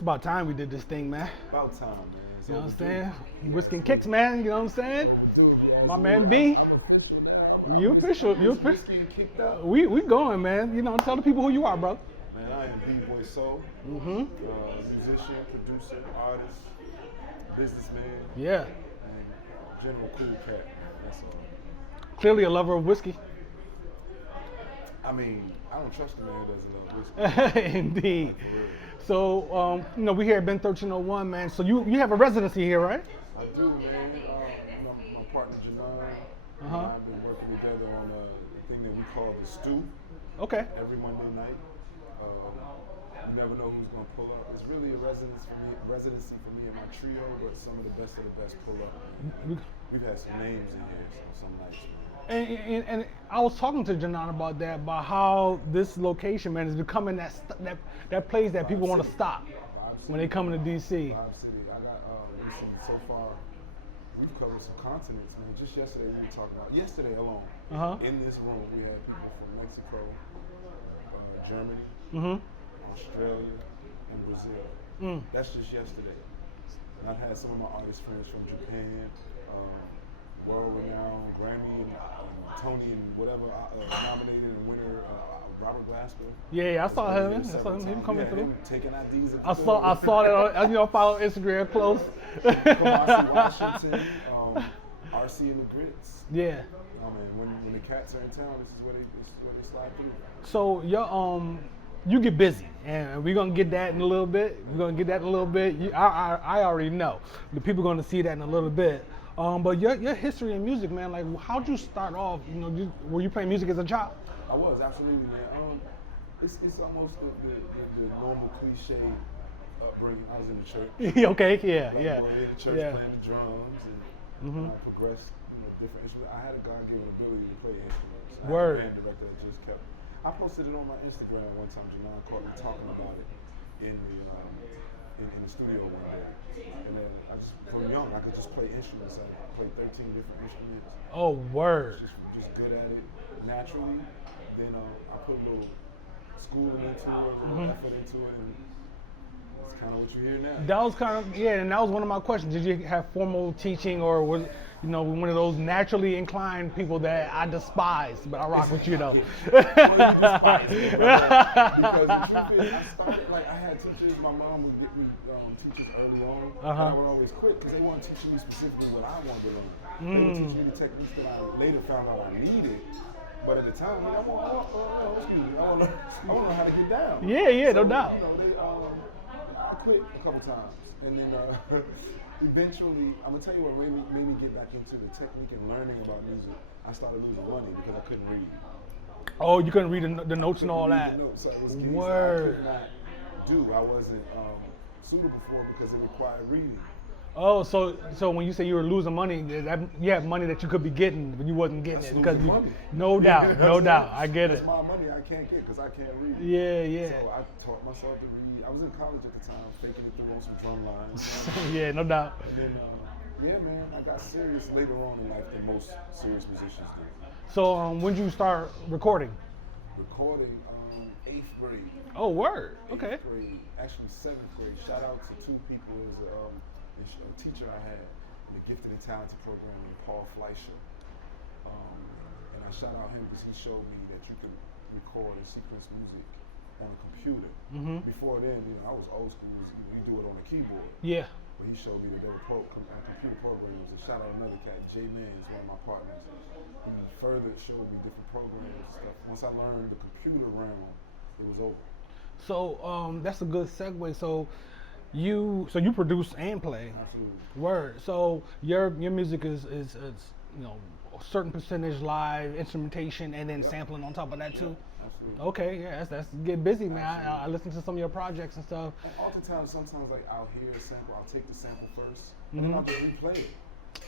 About time we did this thing, man. About time, man. You know what I'm saying? Whiskey and kicks, man. You know what I'm saying? My man B. You official. You official. We going, man. You know, tell the people who you are, bro. Man, I am Bee Boisseau. Musician, producer, artist, businessman. Yeah. And general cool cat. That's all. Clearly a lover of whiskey. I mean, I don't trust a man who doesn't love whiskey. Indeed. So, you know, we here at Ben 1301, man. So you have a residency here, right? I do, man. My partner Janine, I've been working together on a thing that we call the stew. Okay. Every Monday night. You never know who's gonna pull up. It's really a residency for me and my trio, but some of the best pull up. We've had some names in here, so some nights. And I was talking to Janan about that, about how this location, man, is becoming that place that people want to stop when they come into DC. Vibe City. I got, listen, so far, we've covered some continents, man. Just yesterday we were talking about, yesterday alone, in this room, we had people from Mexico, Germany, Australia, and Brazil. That's just yesterday. And I've had some of my artist friends from Japan, world-renowned Grammy and Tony and whatever nominated and winner Robert Glasper. Yeah, I saw him. I saw him coming through. Taking IDs. I saw that. On, you know, follow Instagram close. Kamasi Washington, RC and the Grits. Yeah. Oh man, when the cats are in town, this is where they slide through. So you get busy, and we're gonna get that in a little bit. I already know. The people are gonna see that in a little bit. But your history in music, man, like how'd you start off? You know, were you playing music as a child? I was, absolutely, man. It's almost the normal cliche upbringing. I was in the church. Okay, yeah. Boy in the church playing the drums, and I progressed, different instruments. I had a God-given ability to play instruments. I had a band director that just kept. I posted it on my Instagram one time. Janine caught me talking about it in the studio one day. And then from young, I could just play instruments. I played 13 different instruments. Oh, word. Just good at it naturally. Then I put a little schooling into it, a little effort into it, and it's kind of what you hear now. That was kind of, and that was one of my questions. Did you have formal teaching, or you know, one of those naturally inclined people that I despise, but I rock with you though. Well, you despise me, because the truth is, I started, like, I had teachers, my mom would get me teachers early on, and I would always quit because they weren't teaching me specifically what I wanted to learn. They were teaching me the techniques that I later found out I needed. But at the time, I want to know how to get down. Yeah, so, no doubt. You know, I quit a couple times, and then eventually, I'm gonna tell you what made me get back into the technique and learning about music. I started losing money because I couldn't read. Oh, you couldn't read the notes and all that. So it was gigs Word. I could not do. I wasn't suitable for it because it required reading. Oh, so when you say you were losing money, you have money that you could be getting, but you wasn't getting it because money. No doubt, I get it. That's my money I can't get because I can't read. Yeah. So I taught myself to read. I was in college at the time, faking it through on some drum lines. Yeah, no doubt. And then, yeah, man, I got serious later on in life than most serious musicians do. So when did you start recording? Recording 8th grade. Oh, word. Okay. 8th grade, actually 7th grade. Shout out to two people as a teacher I had in the Gifted and Talented program, Paul Fleischer. And I shout out him because he showed me that you could record and sequence music on a computer. Before then, you know, I was old school. You do it on a keyboard. Yeah. But he showed me that there were computer programs. And shout out another cat, JAMMED is one of my partners. He further showed me different programs and stuff. Once I learned the computer realm, it was over. So that's a good segue. So you produce and play. Absolutely. Word. So your music is you know, a certain percentage live instrumentation and then sampling on top of that too. Absolutely. Okay, yeah, that's get busy, man. I listen to some of your projects and stuff. And oftentimes, sometimes like I'll hear a sample, I'll take the sample first, and then I'll just replay it.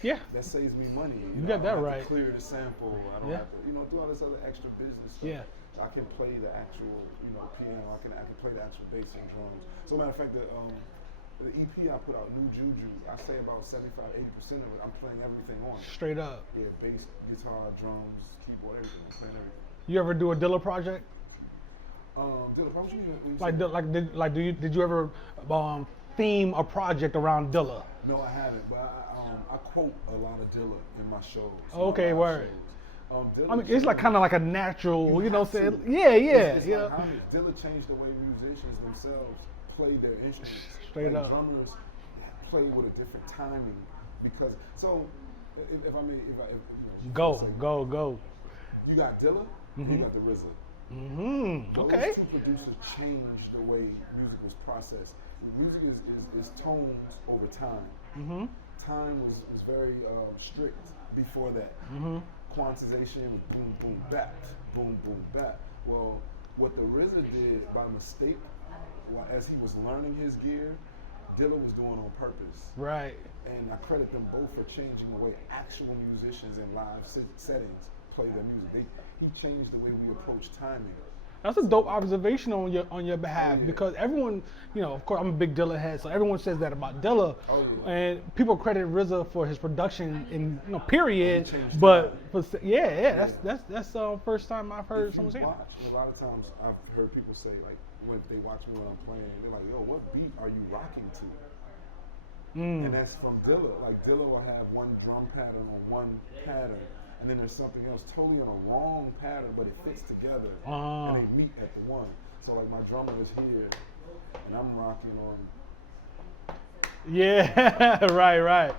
Yeah. That saves me money. You know, got that I don't right. have to clear the sample. I don't have to, you know, do all this other extra business stuff. Yeah. I can play the actual, you know, piano. I can play the actual bass and drums. So matter of fact, the EP I put out, New Juju, I say about 75-80% of it, I'm playing everything on it. Straight up. Yeah, bass, guitar, drums, keyboard, everything. I'm playing everything. You ever do a Dilla project? Dilla, what you mean? Did you ever theme a project around Dilla? No, I haven't, but I quote a lot of Dilla in my shows. Okay, word. Dilla, I mean, it's like kind of like a natural, you know what I'm saying? to. Yeah. It's Yeah. like Dilla changed the way musicians themselves play their instruments. Straight up. Drummers play with a different timing because. So, if I may, you know, Go. You got Dilla, you got the RZA. Okay. Those two producers changed the way music was processed. Music is tones over time. Time was very strict before that. Quantization was boom, boom, bap, boom, boom, bap. Well, what the RZA did by mistake, as he was learning his gear, Dilla was doing on purpose. Right. And I credit them both for changing the way actual musicians in live settings play their music. He changed the way we approach timing. That's a dope observation on your behalf because everyone, you know, of course I'm a big Dilla head, so everyone says that about Dilla, and people credit RZA for his production in period. But that's first time I've heard someone say that. A lot of times I've heard people say like when they watch me when I'm playing, they're like, "Yo, what beat are you rocking to?" And that's from Dilla. Like Dilla will have one drum pattern on one pattern. And then there's something else totally on a wrong pattern, but it fits together, and they meet at the one. So like my drummer is here, and I'm rocking on. Yeah, right.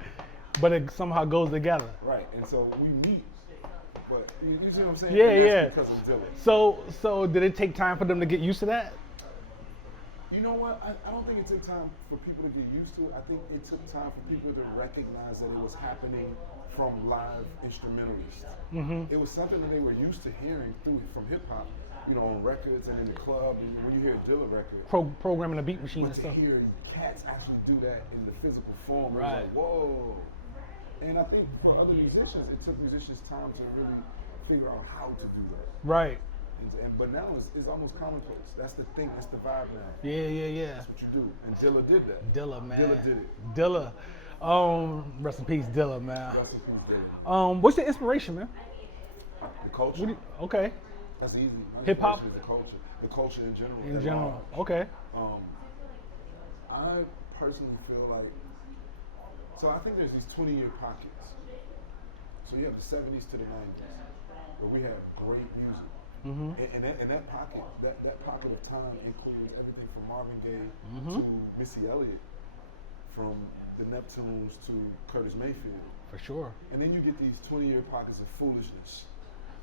But it somehow goes together. Right, and so we meet, but you see what I'm saying? Yeah. Because of Dilla. So did it take time for them to get used to that? You know what? I don't think it took time for people to get used to it. I think it took time for people to recognize that it was happening from live instrumentalists. It was something that they were used to hearing from hip hop, you know, on records and in the club. And when you hear a Dilla record, programming a beat machine but and stuff. to hear cats actually do that in the physical form, right? It was like, whoa. And I think for other musicians, it took musicians time to really figure out how to do that. Right. But now it's almost commonplace. That's the thing. That's the vibe now. Yeah. That's what you do. And Dilla did that. Dilla, man. Dilla did it. Dilla. Rest in peace, Dilla, man. Rest in peace, Dilla. What's your inspiration, man? The culture. Okay. That's easy. Hip hop. Is the culture. The culture in general. In general. Okay. I personally feel like. So I think there's these 20-year pockets. So you have the 70s to the 90s, where we had great music. And that pocket of time included everything from Marvin Gaye to Missy Elliott, from the Neptunes to Curtis Mayfield. For sure. And then you get these 20-year pockets of foolishness.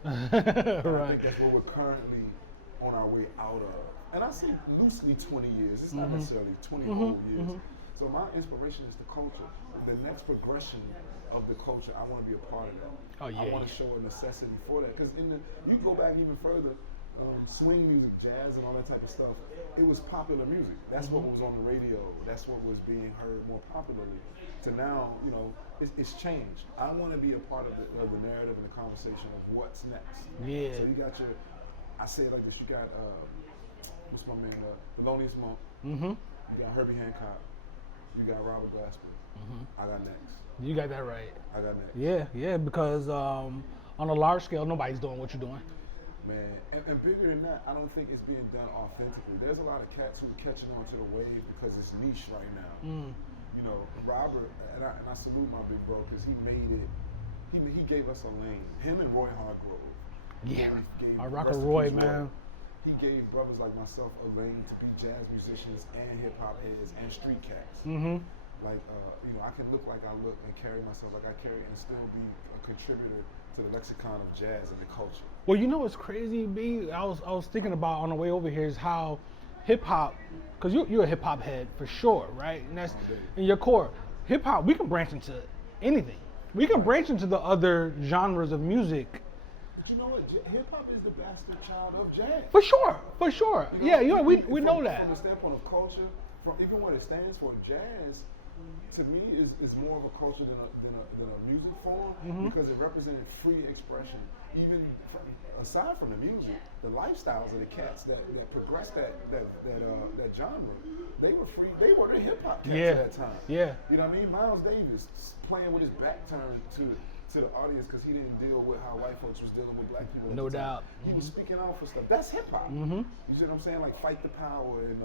Right. I think that's what we're currently on our way out of. And I say loosely 20 years. It's not necessarily 20 whole years. So my inspiration is the culture. The next progression of the culture, I want to be a part of that. Oh, yeah. I want to show a necessity for that. Because you go back even further, swing music, jazz, and all that type of stuff, it was popular music. That's what was on the radio. That's what was being heard more popularly. To now, it's changed. I want to be a part of the narrative and the conversation of what's next. Yeah. So you got I say it like this, you got, what's my man, Thelonious Monk. You got Herbie Hancock. You got Robert Glasper. I got next. You got that right. I got next. Yeah, because on a large scale, nobody's doing what you're doing. Man, and bigger than that, I don't think it's being done authentically. There's a lot of cats who are catching on to the wave because it's niche right now. Robert, and I salute my big bro because he made it. He gave us a lane. Him and Roy Hargrove. Yeah, I rock a Roy, man. He gave brothers like myself a lane to be jazz musicians and hip hop heads and street cats. Like, I can look like I look and carry myself like I carry and still be a contributor to the lexicon of jazz and the culture. Well, what's crazy, B? I was thinking about on the way over here is how hip hop, because you're a hip hop head for sure, right? And that's in your core. Hip hop, we can branch into anything. We can branch into the other genres of music. But you know what? Hip hop is the bastard child of jazz. For sure. We know that. From the standpoint of culture, from even what it stands for, jazz, to me, is more of a culture than a music form because it represented free expression. Even aside from the music, the lifestyles of the cats that progressed that genre, they were free. They were the hip hop cats at that time. Yeah. You know what I mean? Miles Davis playing with his back turned to the audience because he didn't deal with how white folks was dealing with black people. No doubt. He was speaking out for stuff. That's hip hop. You see what I'm saying? Like fight the power and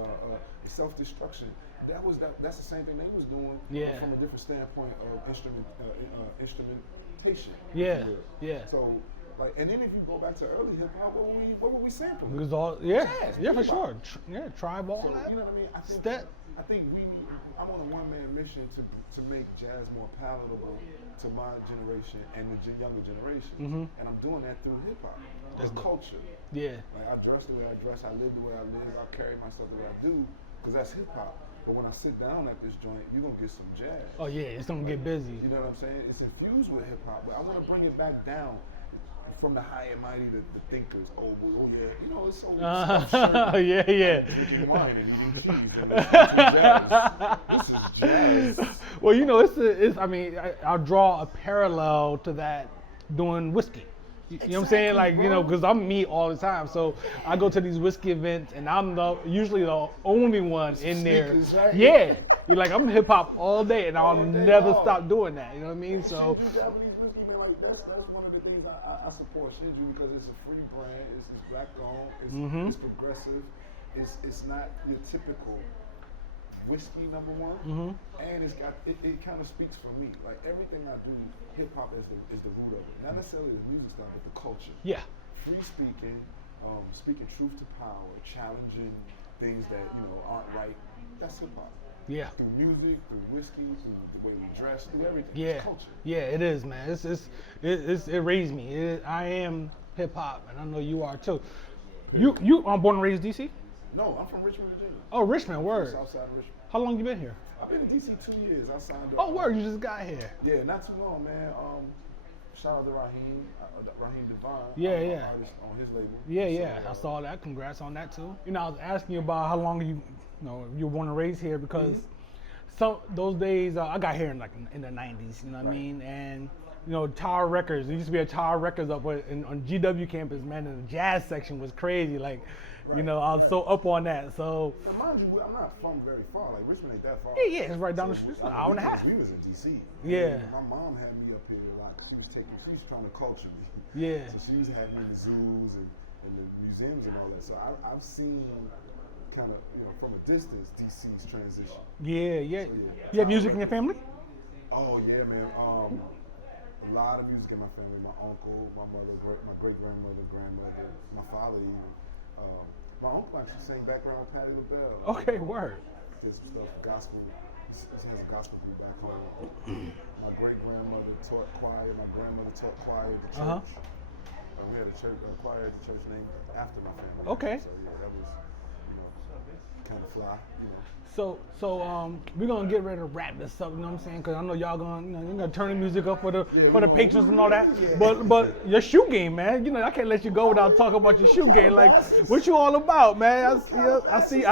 self destruction. That's the same thing they was doing from a different standpoint of instrumentation. Yeah. So, and then if you go back to early hip hop, what were we sampling? It was all jazz, for sure. Tribe, all that. You know what I mean? I think I'm on a one-man mission to make jazz more palatable to my generation and the younger generation, and I'm doing that through hip hop, the culture. Yeah. Like I dress the way I dress, I live the way I live, I carry myself the way I do, because that's hip hop. But when I sit down at this joint, you're gonna get some jazz. Oh yeah, it's gonna get busy. You know what I'm saying? It's infused with hip hop, but I want to bring it back down from the high and mighty, the thinkers. Oh yeah, it's so. Yeah. Drinking wine and eating cheese and jazz. This is jazz. Well, I'll draw a parallel to that doing whiskey. You know what I'm saying? Like, because I'm me all the time. So I go to these whiskey events and I'm usually the only one in there. Right? Yeah. You're like, I'm hip hop all day and I'll never stop doing that. You know what I mean? So. Japanese whiskey, man, like that's one of the things I support Shinju because it's a free brand. It's black owned. It's progressive. It's not your typical whiskey, number one, and it kind of speaks for me. Like everything I do, hip hop is the root of it. Not necessarily the music stuff, but the culture. Yeah. Free speaking, speaking truth to power, challenging things that aren't right. That's hip hop. Yeah. Through music, through whiskey, through the way we dress, through everything. Yeah. It's culture. Yeah, it is, man. It raised me. I am hip hop, and I know you are too. You born and raised DC? No, I'm from Richmond, Virginia. Oh, Richmond, word. South side of Richmond. How long you been here? I've been in DC 2 years. I signed up. Oh, word, you just got here. Yeah, not too long, man. Shout out to Raheem Devine. Yeah. Artist on his label. Yeah. I saw that. Congrats on that too. I was asking you about how long you were born and raised here because those days I got here in the 90s. You know what I mean? And Tower Records. There used to be a Tower Records up on GW campus, man. And the jazz section was crazy. Like. I was so up on that. So. Now, mind you, I'm not from very far. Like Richmond ain't that far. Yeah, it's right down the street. An hour and a half. We was in DC. Yeah. My mom had me up here a lot because she was trying to culture me. Yeah. So she was having me in the zoos and the museums and all that. So I've seen kind of from a distance DC's transition. Yeah. So, you have music in your family? Oh yeah, man. a lot of music in my family. My uncle, my mother, my great grandmother, grandmother, my father even. My uncle actually sang background with Patti LaBelle. Okay, word. Did some stuff, gospel. He has a gospel group back home. My great grandmother taught choir. My grandmother taught choir at the church. We had a choir at the church named after my family. Okay. So yeah, that was, kind of fly, So we're gonna get ready to wrap this up. You know what I'm saying? Because I know y'all gonna, you're gonna turn the music up for the patrons and all that. Yeah. But your shoe game, man. I can't let you go without talking about your shoe game. Like, what you all about, man? I see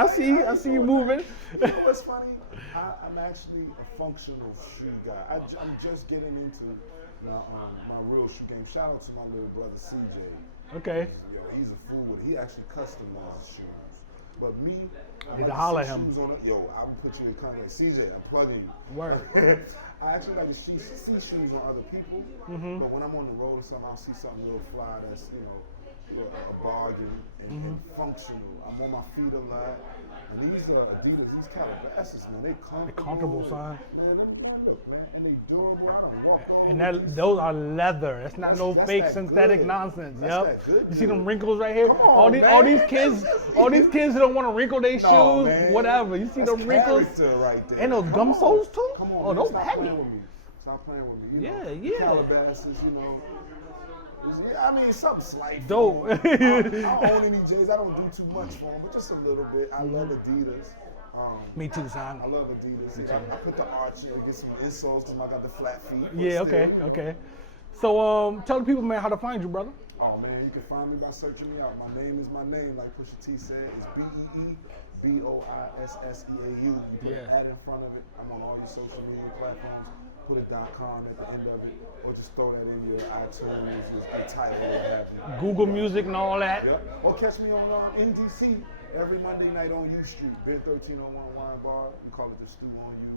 you moving. You know what's funny? I'm actually a functional shoe guy. I'm just getting into my real shoe game. Shout out to my little brother CJ. Okay. He's a fool with it. He actually customizes shoes. But me, I to holler at him. I'll put you in contact. CJ, I'm plugging you. Word. I actually like to see shoes on other people, but when I'm on the road or something, I'll see something real fly that's, a bargain and functional. I'm on my feet a lot. And these Adidas, these Calabasas, man, they comfortable. They're comfortable, son. Man, look, man, and they durable. I don't walk all And those are leather. It's not no fake synthetic nonsense. Yep. You see them wrinkles right here? All these kids who don't want to wrinkle their shoes, man. Whatever. You see them wrinkles? Right there. And those gum soles too? Come on, oh, those heavy. Stop playing with me. Yeah. Calabasas, I mean, something slight. Dope. I don't own any J's. I don't do too much for them, but just a little bit. I love Adidas. Me too, son. I love Adidas. I put the arch in to get some insoles because I got the flat feet. Yeah, okay. So, tell the people, man, how to find you, brother. Oh, man, you can find me by searching me out. My name is my name, like Pusha T said. It's BeeBoisseau. You put an ad in front of it. I'm on all your social media platforms. Put a .com at the end of it, or just throw that in your iTunes, the title will have you. Google Music and all that. Yep. Or catch me on NDC every Monday night on U Street, Ben 1301 Wine Bar. We call it the Stew on You.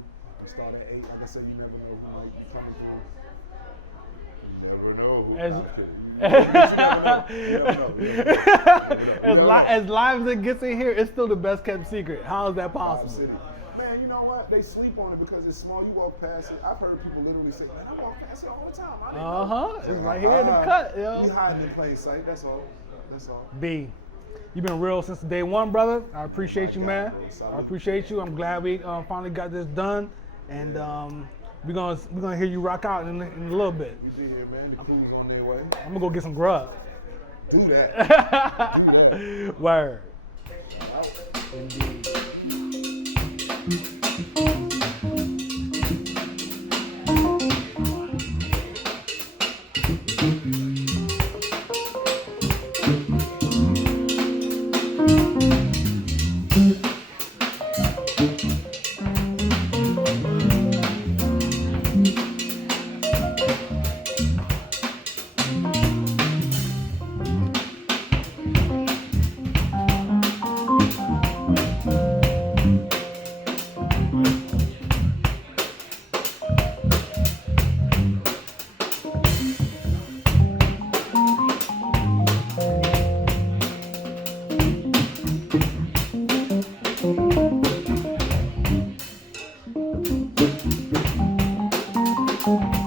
We start at 8. Like I said, you never know who might be coming through. You never know. As live as it gets in here, it's still the best kept secret. How is that possible? Man, you know what? They sleep on it because it's small. You walk past it. I've heard people literally say, man, I walk past it all the time. I didn't know. It's right here in the cut, yo. You hiding in plain sight. That's all. B, you've been real since day one, brother. I appreciate you, man. I appreciate you. I'm glad we finally got this done. And we're gonna hear you rock out in a little bit. You be here, man. The crew's on their way. I'm gonna go get some grub. Do that. Word. Indeed. Thank you.